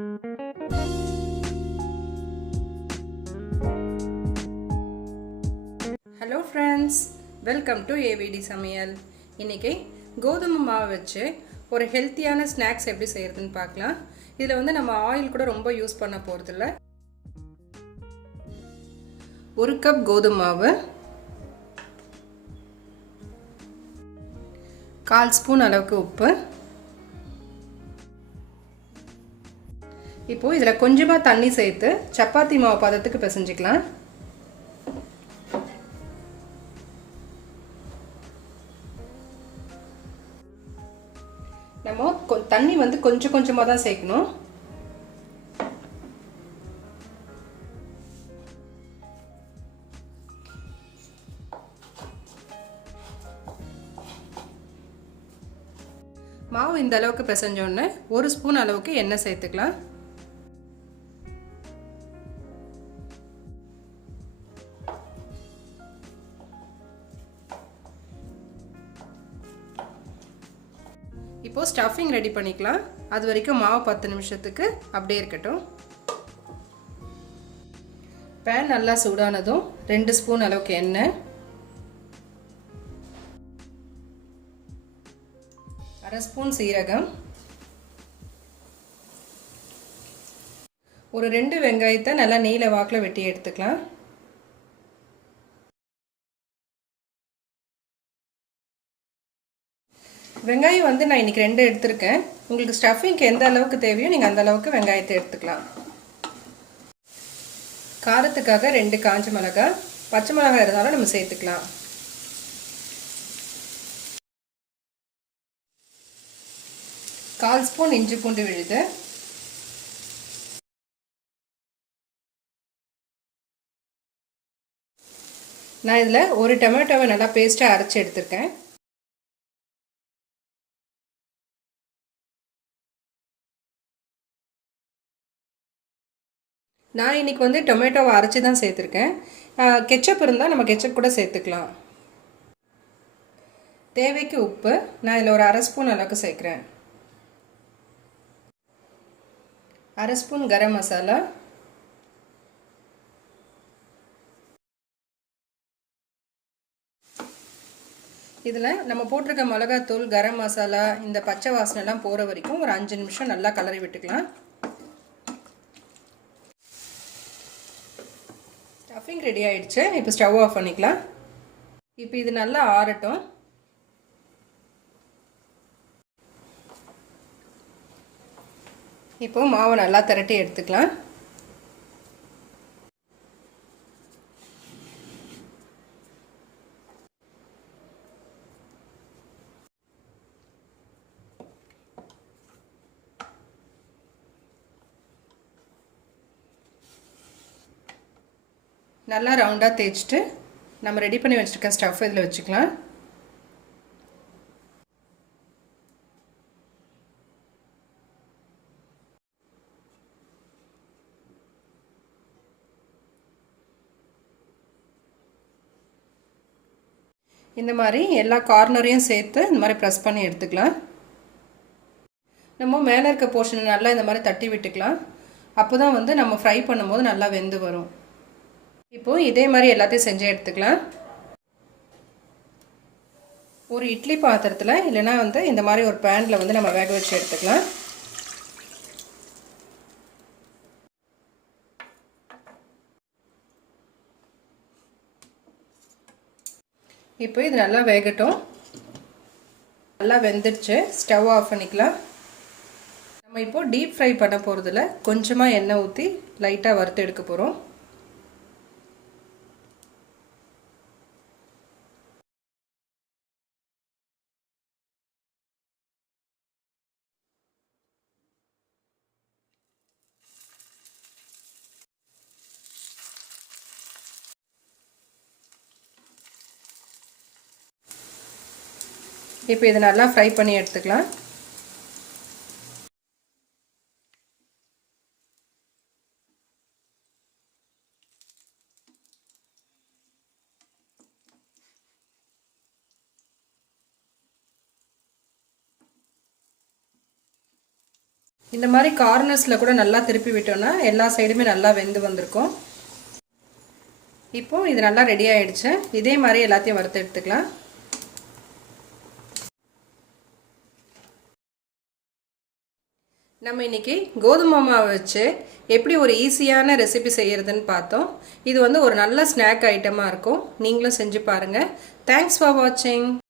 Hello friends, welcome to AVD Samayal. இன்னைக்கு கோதுமை மாவு வச்சு ஒரு ஹெல்த்தியான ஸ்நாக்ஸ் எப்படி செய்யறதுன்னு பார்க்கலாம். இதில் வந்து நம்ம ஆயில் கூட ரொம்ப யூஸ் பண்ண போகிறதில்ல. 1 கப் கோதுமை மாவு, 1/4 ஸ்பூன் அளவுக்கு உப்பு. இப்போ இதில் கொஞ்சமாக தண்ணி சேர்த்து சப்பாத்தி மாவு பதத்துக்கு பிசைஞ்சிக்கலாம். நம்ம தண்ணி வந்து கொஞ்சம் கொஞ்சமாக தான் சேர்க்கணும். மாவு இந்த அளவுக்கு பிசைஞ்சோன்னு 1 ஸ்பூன் அளவுக்கு எண்ணெய் சேர்த்துக்கலாம். இப்போ ஸ்டஃபிங் ரெடி பண்ணிக்கலாம். அது வரைக்கும் மாவு 10 நிமிஷத்துக்கு அப்படியே இருக்கட்டும். பேன் நல்லா சூடானதும் 2 ஸ்பூன் அளவுக்கு எண்ணெய், 1/2 ஸ்பூன் சீரகம், ஒரு 2 வெங்காயத்தை நல்லா நீல வாக்கில் வெட்டி எடுத்துக்கலாம். வெங்காயம் வந்து நான் இன்றைக்கி 2 எடுத்திருக்கேன். உங்களுக்கு ஸ்டஃபிங்க்கு எந்த அளவுக்கு தேவையோ நீங்கள் அந்த அளவுக்கு வெங்காயத்தை எடுத்துக்கலாம். காரத்துக்காக 2 காஞ்ச மிளகாய், பச்சை மிளகாய் இருந்தாலும் நம்ம சேர்த்துக்கலாம். கால் ஸ்பூன் இஞ்சி பூண்டு விழுது, நான் இதில் ஒரு டொமேட்டோவை நல்லா பேஸ்ட்டாக அரைச்சி எடுத்திருக்கேன். நான் இன்றைக்கி வந்து டொமேட்டோவை அரைச்சி தான் சேர்த்துருக்கேன். கெச்சப் இருந்தால் நம்ம கெச்சப் கூட சேர்த்துக்கலாம். தேவைக்கு உப்பு நான் இதில் ஒரு 1/2 ஸ்பூன் அளவுக்கு சேர்க்குறேன். 1/2 ஸ்பூன் கரம் மசாலா, இதில் நம்ம போட்டிருக்க மிளகாத்தூள், கரம் மசாலா, இந்த பச்சை வாசனைலாம் போகிற வரைக்கும் ஒரு 5 நிமிஷம் நல்லா கலரி விட்டுக்கலாம். ஸ்டஃபிங் ரெடி ஆகிடுச்சு. இப்போ ஸ்டவ் ஆஃப் பண்ணிக்கலாம். இப்போ இது நல்லா ஆறட்டும். இப்போ மாவை நல்லா திரட்டி எடுத்துக்கலாம். நல்லா ரவுண்டாக தேய்ச்சிட்டு நம்ம ரெடி பண்ணி வச்சுருக்க ஸ்டஃப் இதில் வச்சுக்கலாம். இந்த மாதிரி எல்லா கார்னரையும் சேர்த்து இந்த மாதிரி ப்ரெஸ் பண்ணி எடுத்துக்கலாம். நம்ம மேலே இருக்க போர்ஷனை நல்லா இந்த மாதிரி தட்டி விட்டுக்கலாம். அப்போ தான் வந்து நம்ம ஃப்ரை பண்ணும்போது நல்லா வெந்து வரும். இப்போது இதே மாதிரி எல்லாத்தையும் செஞ்சு எடுத்துக்கலாம். ஒரு இட்லி பாத்திரத்தில் இல்லைனா வந்து இந்த மாதிரி ஒரு பேனில் வந்து நம்ம வேக வச்சு எடுத்துக்கலாம். இப்போ இது நல்லா வேகட்டும். நல்லா வெந்துடுச்சு. ஸ்டவ் ஆஃப் பண்ணிக்கலாம். நம்ம இப்போது டீப் ஃப்ரை பண்ண போகிறதுல கொஞ்சமாக எண்ணெய் ஊற்றி லைட்டாக வறுத்து எடுக்க போகிறோம். இப்போ இதை நல்லா ஃப்ரை பண்ணி எடுத்துக்கலாம். இந்த மாதிரி கார்னர்ஸில் கூட நல்லா திருப்பி விட்டோன்னா எல்லா சைடுமே நல்லா வெந்து வந்திருக்கும். இப்போது இது நல்லா ரெடி ஆகிடுச்சு. இதே மாதிரி எல்லாத்தையும் வறுத்து எடுத்துக்கலாம். நம்ம இன்றைக்கி கோதுமை மாவை வச்சு எப்படி ஒரு ஈஸியான ரெசிபி செய்கிறதுன்னு பார்த்தோம். இது ஒரு நல்ல ஸ்நாக் ஐட்டமாக இருக்கும். நீங்களும் செஞ்சு பாருங்கள். தேங்க்ஸ் ஃபார் வாட்சிங்.